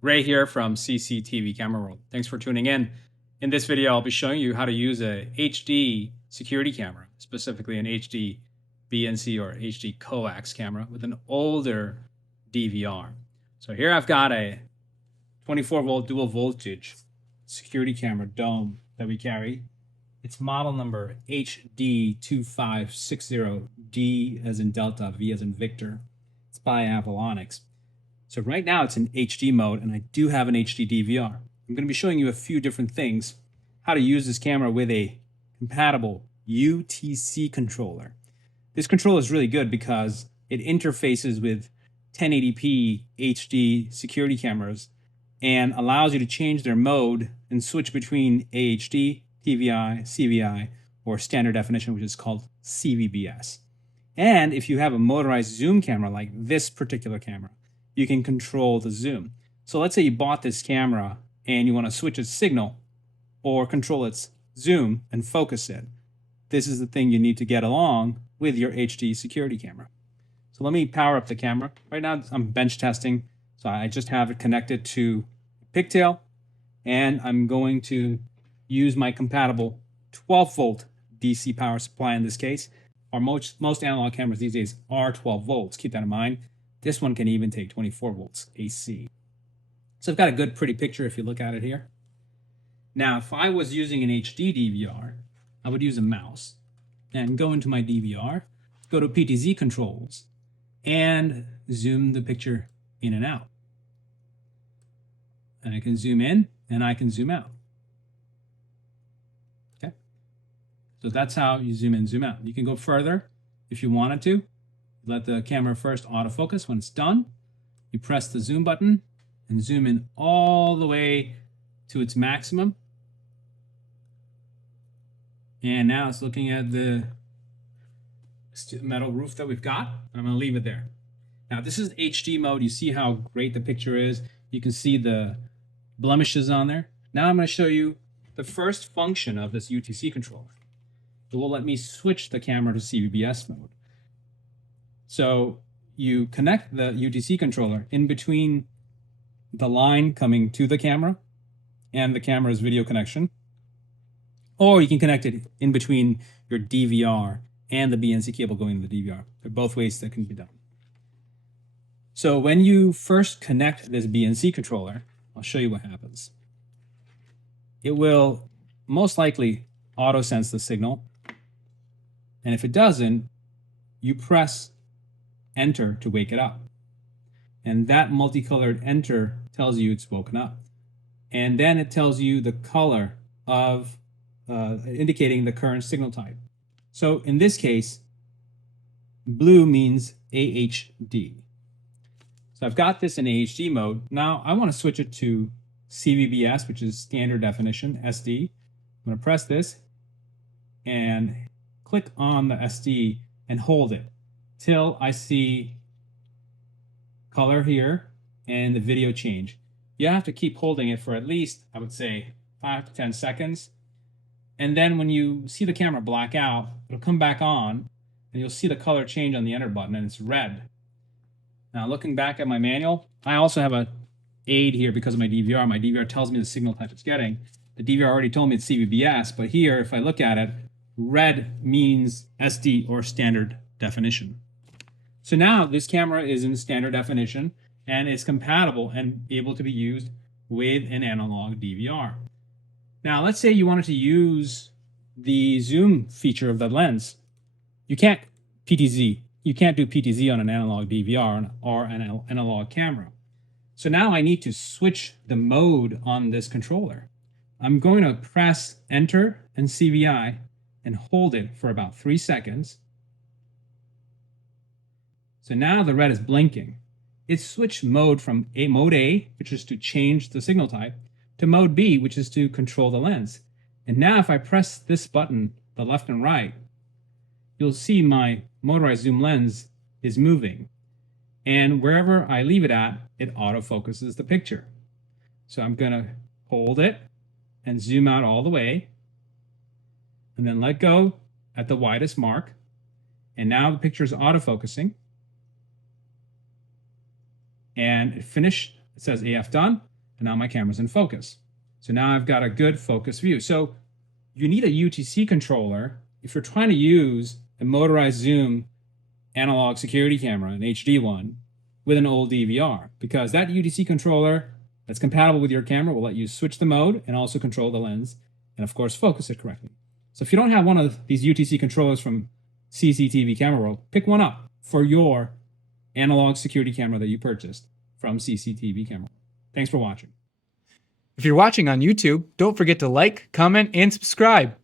Ray here from CCTV Camera World. Thanks for tuning in. In this video, I'll be showing you how to use a HD security camera, specifically an HD BNC or HD coax camera with an older DVR. So here I've got a 24-volt dual voltage security camera dome that we carry. It's model number HD2560D as in Delta, V as in Victor. It's by Avalonics. So right now it's in HD mode, and I do have an HD DVR. I'm going to be showing you a few different things, how to use this camera with a compatible UTC controller. This controller is really good because it interfaces with 1080p HD security cameras and allows you to change their mode and switch between AHD, TVI, CVI, or standard definition, which is called CVBS. And if you have a motorized zoom camera like this particular camera, you can control the zoom. So let's say you bought this camera and you want to switch its signal or control its zoom and focus it. This is the thing you need to get along with your HD security camera. So let me power up the camera. Right now I'm bench testing, so I just have it connected to pigtail, and I'm going to use my compatible 12-volt DC power supply in this case. Or most analog cameras these days are 12 volts. Keep that in mind. This one can even take 24 volts AC. So I've got a good, pretty picture if you look at it here. Now, if I was using an HD DVR, I would use a mouse and go into my DVR, go to PTZ controls, and zoom the picture in and out. And I can zoom in and I can zoom out. Okay. So that's how you zoom in, zoom out. You can go further if you wanted to. Let the camera first autofocus. When it's done, you press the zoom button and zoom in all the way to its maximum. And now it's looking at the metal roof that we've got, and I'm going to leave it there. Now this is HD mode. You see how great the picture is. You can see the blemishes on there. Now I'm going to show you the first function of this UTC controller. It will let me switch the camera to CVBS mode. So you connect the UTC controller in between the line coming to the camera and the camera's video connection, or you can connect it in between your DVR and the BNC cable going to the DVR. There are both ways that can be done. So when you first connect this BNC controller, I'll show you what happens. It will most likely auto-sense the signal, and if it doesn't, you press enter to wake it up. And that multicolored enter tells you it's woken up. And then it tells you the color of indicating the current signal type. So in this case, blue means AHD. So I've got this in AHD mode. Now I want to switch it to CVBS, which is standard definition, SD. I'm going to press this and click on the SD and hold it till I see color here and the video change. You have to keep holding it for at least, I would say, 5 to 10 seconds. And then when you see the camera black out, it'll come back on and you'll see the color change on the enter button, and it's red. Now looking back at my manual, I also have a aid here because of my DVR. My DVR tells me the signal type it's getting. The DVR already told me it's CVBS, but here, if I look at it, red means SD or standard definition. So now this camera is in standard definition and is compatible and able to be used with an analog DVR. Now let's say you wanted to use the zoom feature of the lens. You can't PTZ. You can't do PTZ on an analog DVR or an analog camera. So now I need to switch the mode on this controller. I'm going to press enter and CVI and hold it for about 3 seconds. So now the red is blinking. It's switched mode from mode A, which is to change the signal type, to mode B, which is to control the lens. And now if I press this button, the left and right, you'll see my motorized zoom lens is moving. And wherever I leave it at, it autofocuses the picture. So I'm going to hold it and zoom out all the way, and then let go at the widest mark. And now the picture is autofocusing. And it finished. It says AF done. and now my camera's in focus. So now I've got a good focus view. So you need a UTC controller if you're trying to use a motorized zoom analog security camera, an HD one, with an old DVR, because that UTC controller that's compatible with your camera will let you switch the mode and also control the lens and, of course, focus it correctly. So if you don't have one of these UTC controllers from CCTV Camera World, pick one up for your analog security camera that you purchased from CCTV Camera World. Thanks for watching. If you're watching on YouTube, don't forget to like, comment, and subscribe.